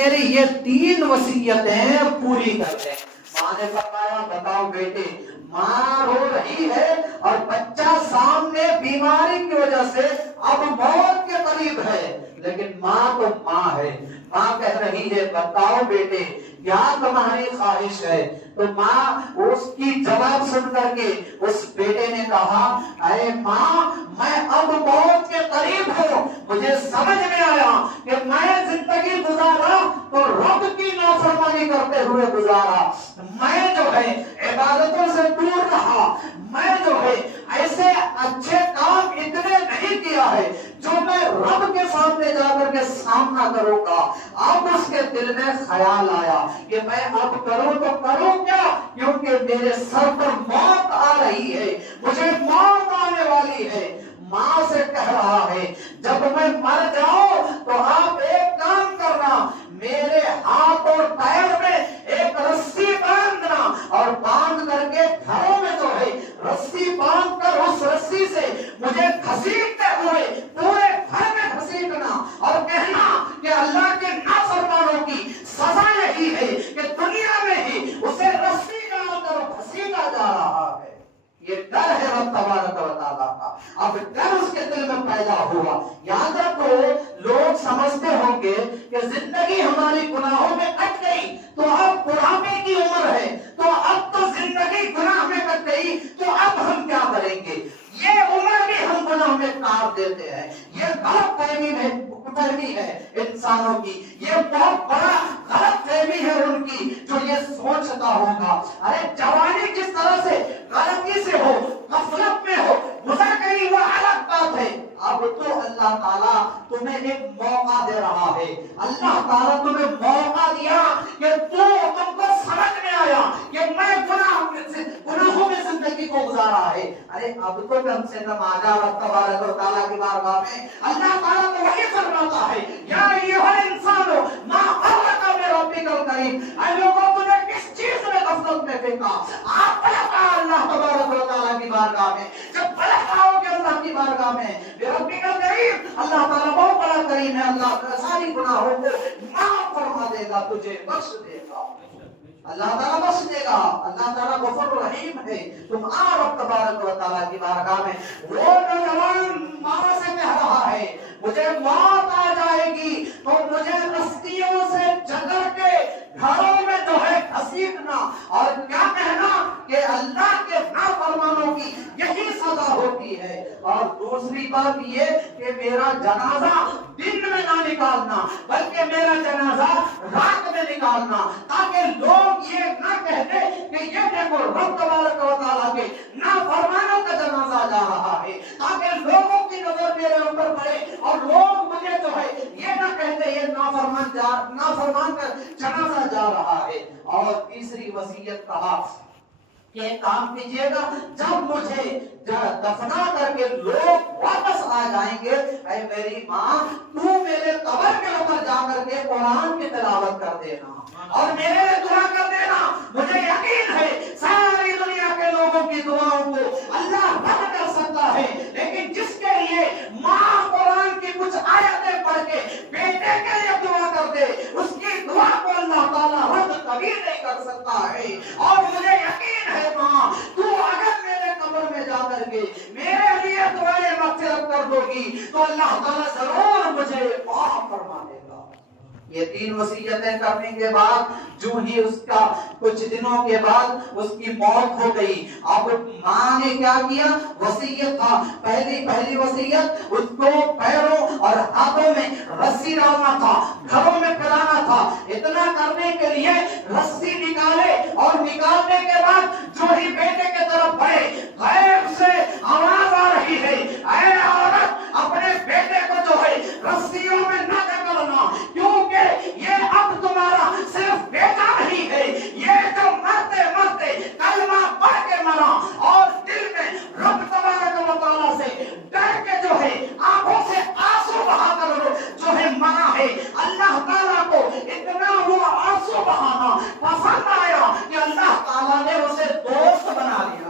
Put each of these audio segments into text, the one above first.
میری یہ 3 وصیتیں پوری کر دیں۔ ماں نے فرمایا بتاؤ بیٹے، ماں رو رہی ہے اور بچہ سامنے بیماری کی وجہ سے اب موت کے قریب ہے، لیکن ماں تو ماں ہے۔ ماں کہہ رہی ہے بتاؤ بیٹے کیا تمہاری خواہش ہے؟ تو ماں اس کی جواب سن کر کے اس بیٹے نے کہا اے ماں میں اب موت کے قریب ہوں، مجھے سمجھ میں آیا کہ میں زندگی گزارا تو رب کی نافرمانی کرتے ہوئے گزارا، میں جو ہے عبادتوں سے دور رہا، میں جو ہے ایسے اچھے کام اتنے نہیں کیا ہے جو میں رب کے سامنے جا کر کے سامنا کروں گا۔ اب اس کے دل میں خیال آیا کہ میں اب کروں تو کروں کیا، کیونکہ میرے سر پر موت آ رہی ہے، مجھے موت آنے والی ہے۔ ماں سے کہہ رہا ہے جب میں مر جاؤں تو آپ ایک کام کرنا، میرے ہاتھ اور پیر میں ایک رسی باندھنا اور باندھ کر کے گھروں میں جو ہے رسی باندھ کر اس رسی سے مجھے گھسیٹتے ہوئے پورے گھر میں گھسیٹنا اور کہنا کہ اللہ کے نافرمانوں کی سزا یہی ہے کہ دنیا میں ہی اسے رسی ڈال کر گھسیٹا جا رہا ہے۔ یہ ڈر ہے رب تبارک و تعالیٰ کا۔ اب ڈر اس کے دل میں پیدا ہوا۔ یاد رکھو لوگ سمجھتے ہوں گے کہ زندگی ہماری گناہوں میں کٹ گئی تو اب بڑھاپے کی عمر ہے، تو اب تو زندگی گناہ میں کٹ گئی تو اب ہم کیا کریں گے؟ یہ عمر بھی ہم گناہ میں کاٹ دیتے ہیں۔ یہ غلط فہمی ہے انسانوں کی، یہ بہت بڑا غلط فہمی ہے ان کی جو یہ سوچتا ہوگا ارے جوانی کس طرح سے غلطی سے ہو، غفلت میں ہو، گزر گئی وہ الگ بات ہے۔ اب تو اللہ تعالیٰ تمہیں ایک موقع دے رہا ہے، اللہ تعالیٰ تمہیں موقع دیا کہ تم کو سمجھ میں آیا کہ میں گناہوں میں زندگی کو گزارا ہے۔ ارے اب تو کم سے کم آجا رب تبارک و تعالیٰ کی بارگاہ میں۔ اللہ تعالیٰ تو وہی فرماتا ہے یا ایھا الانسان ما غرک بربک الکریم، اے لوگوں تمہیں کس چیز نے غفلت میں پھینکا؟ آپ پلٹ آؤ اللہ تبارک و تعالیٰ کی بارگاہ میں۔ جب پلٹ آؤ گے اللہ کی بارگاہ میں بربک الکریم، اللہ تعالیٰ بہت بڑا کریم ہے، اللہ ساری گناہوں کو معاف فرما دے گا، تجھے بخش دے گا، اللہ تعالیٰ بخش دے گا۔ اللہ تعالیٰ غفور رحیم ہے۔ تم آؤ رب تبارک و تعالیٰ کی بارگاہ میں۔ وہ نوجوان ماں سے کہہ رہا ہے مجھے موت آ جائے گی تو مجھے رسیوں سے جکڑ کے گھروں میں جو ہے گھسیٹنا اور کیا کہنا کہ اللہ کے نافرمانوں کی یہی سزا ہوتی ہے۔ اور دوسری بات یہ کہ میرا جنازہ دن میں نہ نکالنا بلکہ میرا جنازہ رات میں نکالنا، تاکہ لوگ یہ نہ کہتے کہ یہ دیکھو رب تبارک و تعالیٰ کے نافرمانوں کا جنازہ جا رہا ہے، تاکہ لوگوں کی نظر میرے اوپر پڑے اور لوگ مجھے جو ہے یہ نہ کہتے یہ نافرمان کا جنازہ جا رہا ہے۔ اور تیسری وصیت کہا کہ کام کیجئے گا جب مجھے دفنا کر کے لوگ واپس آ جائیں گے، اے میری ماں تو میرے قبر کے اوپر جا کر کے قرآن کی تلاوت کر دینا اور میرے لیے دعا کر دینا۔ مجھے یقین ہے ساری دنیا کے لوگوں کی دعاؤں کو اللہ رد کر سکتا ہے، لیکن جس کے لیے ماں قرآن کی کچھ آیتیں پڑھ کے بیٹے کے لیے دعا کر دے، اس کی دعا کو اللہ تعالیٰ رد کبھی نہیں کر سکتا ہے۔ اور مجھے یقین ہے ماں تو اگر میرے قبر میں جا کر کے میرے لیے دعائیں مغفرت کر دو گی تو اللہ تعالیٰ ضرور مجھے معاف فرما دے گا۔ یہ 3 وصیتیں کرنے کے بعد جو ہی اس کا کچھ دنوں کے بعد اس کی موت ہو گئی۔ اب ماں نے کیا کیا؟ وصیت تھا، پہلی وصیت اس کو پیروں اور ہاتھوں میں رسی ڈالنا تھا، گھروں میں پھیلانا تھا۔ اتنا کرنے کے لیے رسی نکالے اور نکالنے کے بعد جو ہی بیٹے کے طرف بڑھے، غیب سے آواز آ رہی ہے اے عورت اپنے بیٹے کو جو ہے رسیوں میں نہ جکڑنا، کیونکہ یہ اب تمہارا صرف بیٹا نہیں ہے، یہ جو مرتے مرتے کلمہ پڑھ کے مرا اور دل میں رب تبارک و تعالیٰ سے ڈر کے جو ہے آنکھوں سے آنسو بہا کر جو ہے مرا ہے، اللہ تعالیٰ کو اتنا وہ آنسو بہانا پسند آیا کہ اللہ تعالیٰ نے اسے دوست بنا لیا۔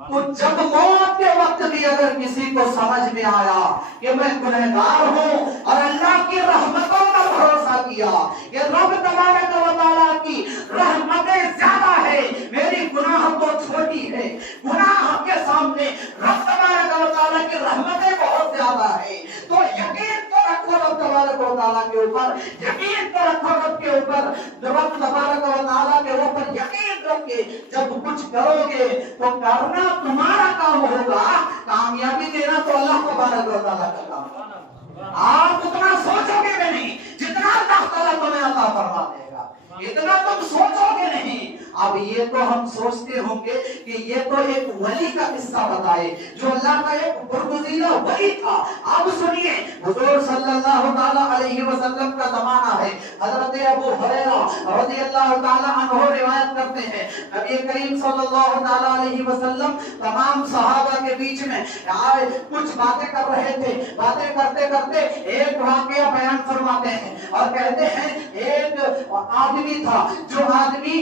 तो जब मौत के वक्त भी अगर किसी को समझ में आया कि मैं गुनहगार हूं और अल्लाह की रहमतों का भरोसा किया कि रब तबारक व तआला की रहमतें ज्यादा है, मेरी गुनाह तो छोटी है, गुनाह के सामने रब तबारक व तआला की रहमतें बहुत ज्यादा है, तो यकीन तो रखो रब तबारक व तआला के ऊपर, यकीन तो रखो रब के ऊपर, रब तबारक व तआला के ऊपर यकीन रख के जब कुछ करोगे तो करना तुम्हारा काम होगा, कामयाबी देना तो अल्लाह तबारक व तआला का काम। आप उतना सोचोगे भी नहीं जितना अल्लाह ताला तुम्हें अता फरमा देगा, इतना तुम सोचोगे नहीं। अब ये तो हम सोचते होंगे कि ये तो एक वली का किस्सा बताए जो अल्लाह का एक बरगुज़ीदा वली था। अब सुनिए, हुजूर सल्लल्लाहु ताला अलैहि वसल्लम का जमाना है। हजरत अबू हुरैरा रज़ियल्लाहु ताला अन्हु रिवायत करते हैं, नबी करीम सल्लल्लाहु ताला अलैहि वसल्लम तमाम सहाबा के बीच में आए, कुछ बातें कर रहे थे। बातें करते करते एक वाकया बयान फरमाते हैं और कहते हैं एक आदमी था जो आदमी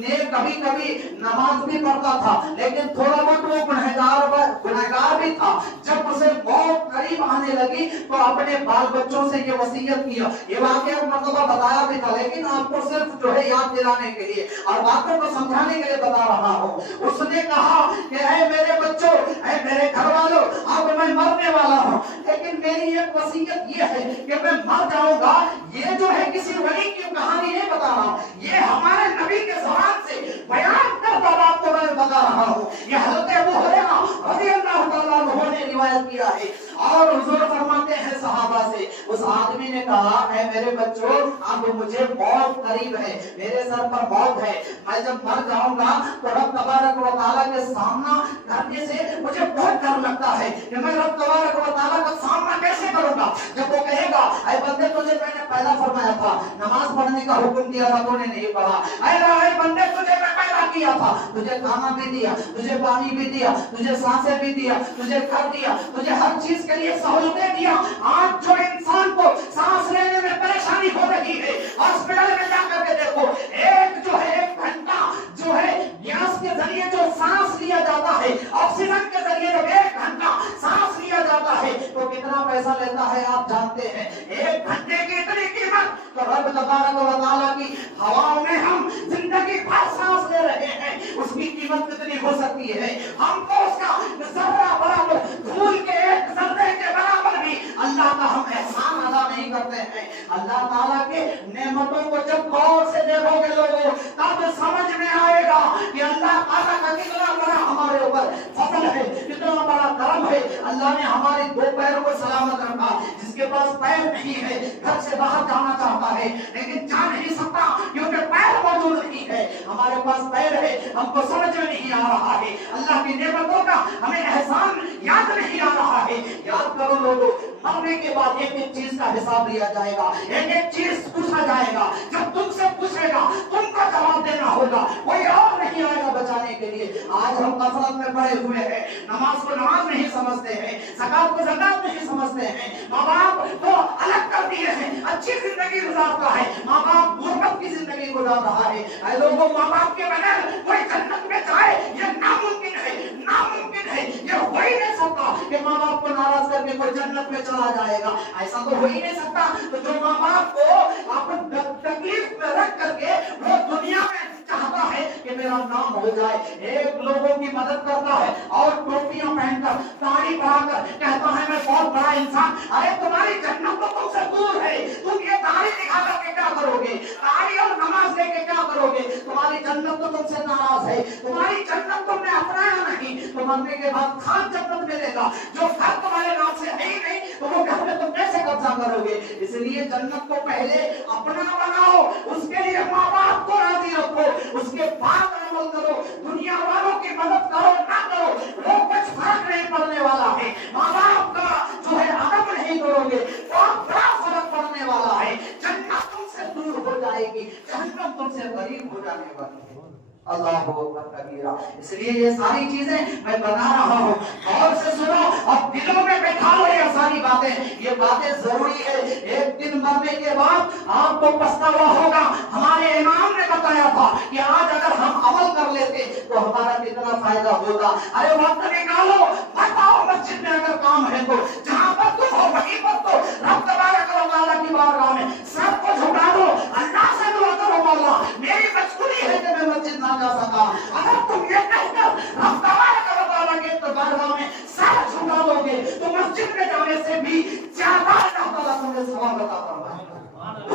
ने कभी कभी नमाज भी पढ़ता था लेकिन थोड़ा बहुत वो गुनहगार भी था। जब उसे मौत करीब आने लगी तो अपने बाल बच्चों से ये वसीयत किया। ये वाकया मतलब बताया भी था लेकिन आपको सिर्फ जो है याद दिलाने के लिए और बातों को समझाने के लिए बता रहा हूँ। उसने कहा कि ऐ मेरे बच्चों, ऐ मेरे घर वालों, अब मैं मरने वाला हूँ लेकिन मेरी एक वसीयत ये है कि मैं मर जाऊंगा। ये जो है किसी वली की कहानी नहीं बता रहा हूँ, ये हमारे नबी के ज़बान से बयान करता बात को मैं बता रहा हूँ। ये हज़रत अबू हुरैरा रज़ियल्लाहु ताला अन्हु ने रिवायत किया है और हुजूर फरमाते हैं सहाबा से, उस आदमी ने कहा ऐ मेरे बच्चों, अब मुझे मौत करीब है, मेरे सर पर मौत है, मैं जब मर जाऊंगा तो रब तबारक व तआला के सामना करने से मुझे बहुत डर लगता है कि मैं रब तबारक व तआला का सामना कैसे करूंगा। जब वो कहेगा ऐ बंदे तुझे मैंने पैदा फरमाया था, नमाज पढ़ने का हुक्म दिया था, तूने नहीं पढ़ा, ऐ बंदे तुझे मैं पैदा किया था, तुझे खाना भी दिया, तुझे पानी भी दिया, तुझे सांसें भी दिया, तुझे घर दिया, तुझे हर चीज के लिए सहूलतें दिया। आज जो इंसान को सांस लेने में परेशानी हो रही है, हॉस्पिटल में जाकर के देखो, एक जो है 1 घंटा जो है गैस के जरिए जो सांस लिया जाता है, ऑक्सीजन के जरिए जब 1 घंटा सांस लिया जाता है तो कितना पैसा लेता है आप जानते हैं। 1 घंटे की इतनी कीमत तो रब तबारक व तआला की हवाओं में हम जिंदगी भर सांस ले रहे हैं, उसकी कीमत कितनी हो सकती है। हमको उसका जर्रा बराबर, धूल के एक जर्रे के बराबर भी अल्लाह का हम एहसान अदा नहीं करते हैं। अल्लाह ताला के नेमतों को जब गौर से देखोगे लोगों तब समझ में आएगा कि अल्लाह ताला का कितना बड़ा हमारे ऊपर फजल है, कितना बड़ा करम है। अल्लाह ने हमारे 2 पैरों को सलामत रखा। जिसके पास पैर नहीं है, घर से बाहर जाना चाहता है लेकिन जा नहीं सकता क्योंकि पैर मौजूद नहीं है। हमारे पास पैर है, हमको समझ में नहीं आ रहा है, अल्लाह की नेमतों का हमें एहसान याद नहीं आ रहा है। याद करो लोगों, मरने के बाद एक एक चीज का हिसाब लिया जाएगा, एक एक चीज पूछा जाएगा। जब तुमसे पूछेगा तुमको जवाब देना होगा, कोई और नहीं आएगा बचाने के लिए। आज हम गफलत में पड़े हुए हैं, नमाज को नमाज नहीं समझते हैं, ज़कात को ज़कात नहीं समझते हैं, माँ बाप को अलग कर दिए हैं, अच्छी जिंदगी गुजारता है, माँ बाप गुर्बत की जिंदगी गुजार रहा है। ऐ लोगों, माँ बाप के बगैर कोई जन्नत में जाए ये नामुमकिन है, नामुमकिन है। ये हो ही नहीं सकता कि माँ बाप को नाराज करके कोई जन्नत में चला जाएगा, ऐसा तो हो ही नहीं सकता। तो जो माँ बाप को अपन तकलीफ में रख करके वो दुनिया में चाहता है कि मेरा नाम हो जाए, एक लोगों की मदद करता है और टोपियां पहनकर, दाढ़ी बढ़ाकर कहता है मैं बहुत बड़ा इंसान। अरे तुम्हारी जन्नत तो तुमसे दूर है, तुम ये दाढ़ी दिखा करके क्या करोगे, दाढ़ी और नमाज लेके क्या करोगे। तुम्हारी जन्नत तो तुमसे नाराज है, तुम्हारी जन्नत तुमने अपनाया नहीं, तो मरने के बाद खास जन्नत मिलेगा। जो घर तुम्हारे नाम से है ही नहीं तो वो घर में तुम कैसे कब्जा करोगे। इसलिए जन्नत को पहले अपना बनाओ, उसके लिए माँ बाप को राजी रखो, उसके बाद अमल करो। दुनिया वालों की मदद करो ना करो वो कुछ फर्क नहीं पड़ने वाला है। माँ बाप का जो है अदब नहीं करोगे तो बड़ा फर्क पड़ने वाला है। जन्नत तुमसे दूर हो जाएगी, जहन्नम तुमसे करीब हो जाने वाली है। अल्लाह अकबर कबीरा। इसलिए ये सारी चीजें मैं बता रहा हूँ, और से सुनो और दिलों में बैठा लो ये सारी बातें। ये बातें जरूरी है। एक दिन मरने के बाद आपको पछतावा होगा। हमारे इमाम ने बताया था कि आज अगर हम अमल कर लेते तो हमारा कितना फायदा होता। अरे वक्त निकालो, बताओ मस्जिद में अगर काम है तो, जहां पर तुम हो वहीं पर तो रब तबारक व तआला की बारगाह में सबको झुका दो, अल्लाह से दुआ करो, मौला मेरी मजबूरी है कि मैं मस्जिद ना जा सका। अगर तुम ये कहकर रब तबारक व तआला के बारगाह में सर झुका दोगे तो मस्जिद में जाने से भी ज्यादा अल्लाह ताला तुम्हें सवाब अता फरमाएगा,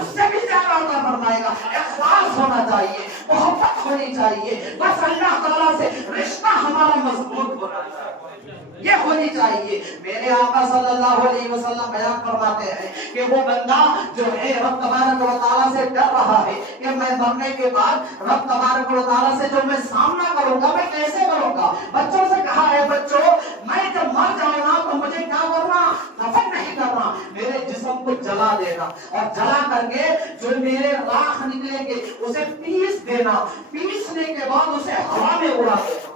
उससे भी ज्यादा अता फरमाएगा। इखलास होना चाहिए, मोहब्बत होनी चाहिए, बस अल्लाह ताला से रिश्ता हमारा मजबूत होना चाहिए, ये होनी चाहिए। मेरे आका सल्लल्लाहु अलैहि वसल्लम बयान फरमाते हैं कि वो बंदा जो है रब तबारक व तआला से डर रहा है कि मैं मरने के बाद रब तबारक व तआला से जो मैं सामना करूंगा मैं कैसे करूंगा। बच्चों से कहा है, बच्चों मैं जब मर जाऊंगा तो मुझे क्या करना, दफन नहीं करना, मेरे जिस्म को जला देना और जला करके जो मेरे राख निकलेंगे उसे पीस देना, पीसने के बाद उसे हवा में उड़ा देना,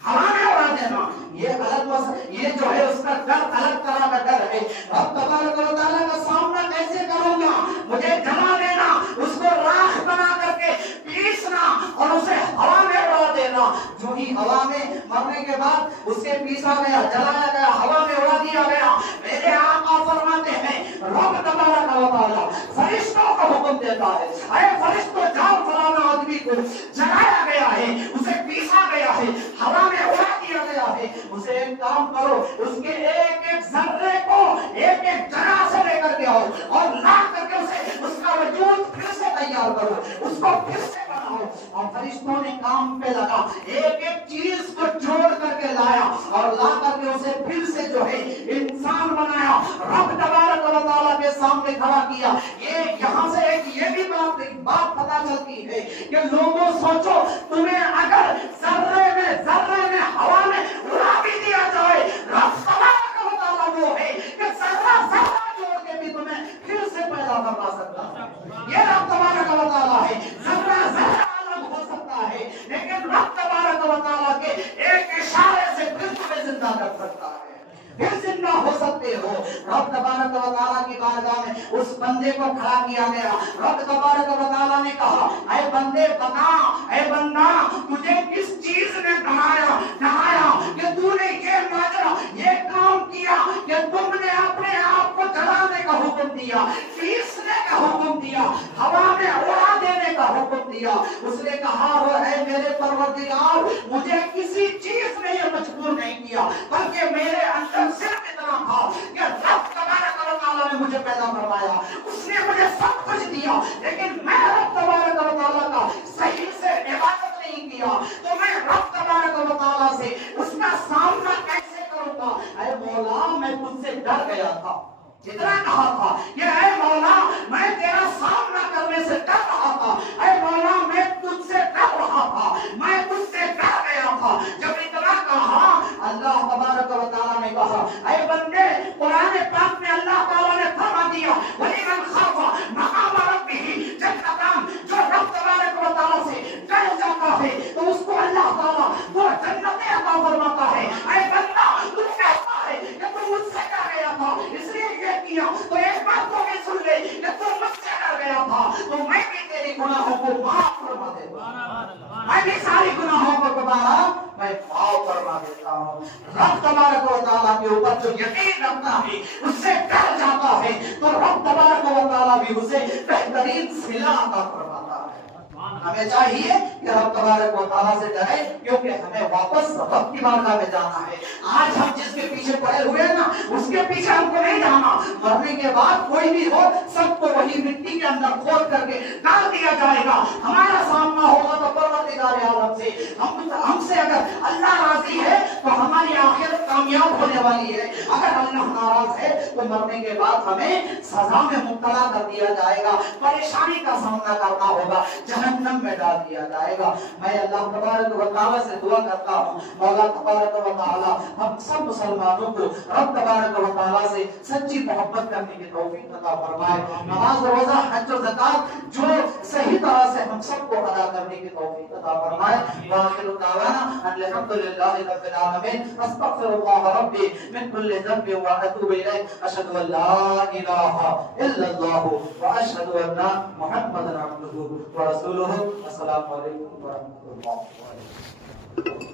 हवा में उड़ा देना। ये ये जो है उसका डर अलग तरह का डर है। रब तबारक व तआला का सामना कैसे करूंगा, मुझे जला देना, उसको राख बना करके पीसना और उसे हवा में उड़ा देना। जो ही हवा में मरने के बाद उसे पीसा गया, जलाया गया, हवा में उड़ा दिया गया, मेरे आका फरमाते हैं रब तबारक व तआला फरिश्तों को हुक्म देता है, अरे फरिश्तों जाओ फलाना आदमी को जलाया गया है, उसे पीसा गया है, हवा में उड़ा दिया गया है, उसे एक काम करो, उसके एक एक जर्रे को एक एक जगह से लेकर के आओ और ला करके उसे उसका वजूद फिर से तैयार करो, उसको फिर से बनाओ। और फरिश्तों ने काम पे लगा, एक एक चीज को जोड़ करके लाया और ला करके उसे फिर से जो है इंसान बनाया, रब तबारक व तआला के सामने खड़ा किया। ये यहाँ से एक ये भी बात पता चलती है कि लोगों सोचो, तुम्हें अगर जर्रे में हवा में उड़ा भी दिया जाए, रब तबारक व तआला वो है कि जर्रा जोड़ के भी तुम्हें फिर से पैदा करवा सकता है। ये रब तबारक व तआला है। जर्रा अलग हो सकता है लेकिन रब तबारक व तआला के एक इशारे से फिर तुम्हें जिंदा कर सकता है, फिर जिंदा हो सकते हो। रब तबारक व तआला की बारगाह में उस बंदे को खड़ा किया गया। रब तबारक व तआला ने कहा, ऐ बंदे बता, ऐ बंदा तुझे किस चीज ने नहाया कि तूने ये माजरा ये काम किया कि तुमने अपने आप को जलाने का हुक्म दिया, पीसने का हुक्म दिया, हवा में उड़ा देने का हुक्म दिया। उसने कहा, वो है मेरे परवरदिगार, मुझे किसी चीज ने ये मजबूर नहीं किया, बल्कि मेरे अंदर सिर्फ इतना था कि रब तबारक व तआला ने मुझे पैदा करवाया, उसने मुझे सब कुछ दिया, लेकिन मैं रब तबारक व तआला का सही से इबादत नहीं किया, तो मैं रब तबारक व तआला से उसका सामना कैसे करूंगा। ऐ मौला मैं तुझसे डर गया था, जितना कहा था कि ऐ मौला मैं तेरा सामना करने से डर रहा था, ऐ मौला मैं तुझसे डर रहा था, मैं तुझसे डर गया था। जब इतना कहा, अल्लाह तबारक व तआला ने कहा, ऐ बंदे कुरान पाक में अल्लाह ताला ने फरमा दिया, वलिमन खाफा मकाम रब्बिही जन्नतान, जो रब तबारक व तआला से डर जाता है तो उसको अल्लाह ताला वो जन्नतें अता फरमाता है। ऐ बंदा तू कहता है कि तू मुझसे डर गया था इसलिए ये किया, तो एक बात तो भी सुन ले कि तू मुझसे डर गया था तो मैं भी तेरी गुनाहों को माफ फरमा देता हूं, मैं भी सारी गुनाहों को दोबारा मैं माफ फरमा देता हूं। रब तबारक व तआला के ऊपर जो यकीन रखता है उससे डर जाता है तो रब तबारक व तआला भी उसे बेहतरीन सिला अता फरमाता है। हमें चाहिए कि रब तबारक व तआला से डरे, क्योंकि हमें वापस रब की बारगाह में जाना है। आज हम जिसके पीछे पड़े हुए हैं ना, उसके पीछे हमको नहीं जाना। मरने के बाद कोई भी हो, सबको वही मिट्टी के अंदर खोद करके डाल दिया जाएगा। हमारा सामना होगा तो परवरदिगार आलम से। हमसे अगर अल्लाह राजी है तो हमारी आखिरत कामयाब होने والی ہے. اگر اللہ ناراض ہے تو مرنے کے بعد ہمیں سزا میں مبتلا کر دیا جائے گا, پریشانی کا سامنا کرنا ہوگا, جہنم میں ڈال دیا جائے گا. میں اللہ تبارک و تعالیٰ سے دعا کرتا ہوں, مولا تبارک و تعالیٰ ہم سب مسلمانوں کو رب تبارک و تعالیٰ سے سچی محبت کرنے کی توفیق عطا فرمائے. نماز روزہ حج و زکات جو صحیح طرح سے ہم سب کو ادا کرنے کی توفیق عطا فرمائے. وآخر دعوانا الحمد للہ رب العالمین. استغفر اللہ ربی من کل ذنب واتوب الیہ. اشہد ان لا الہ الا اللہ واشہد ان محمدا عبدہ ورسولہ. السلام علیکم ورحمۃ اللہ وبرکاتہ.